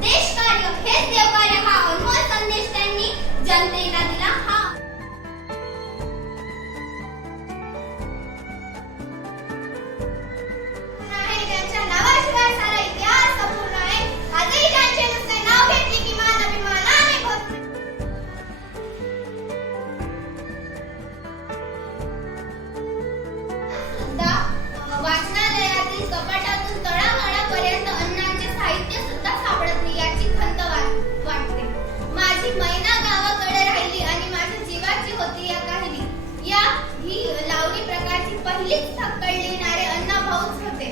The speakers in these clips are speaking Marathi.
descarga, rendeu पहिलीच थक कळविणारे अण्णा भाऊच होते.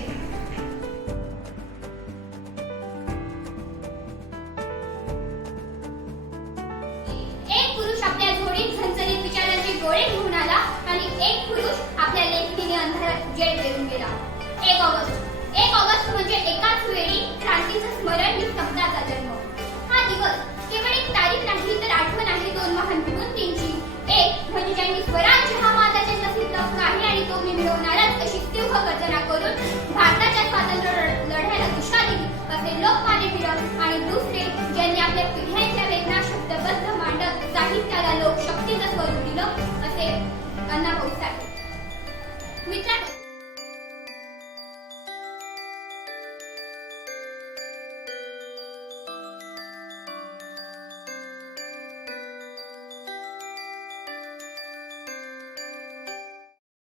एक पुरुष आपल्या झोडीत झणझणीत विचारांचे डोळे घेऊन आला आणि एक पुरुष आपल्या लेखणीने अंधारात जेल देऊन गेला. एक ऑगस्ट. एक ऑगस्ट म्हणजे एकाच cuando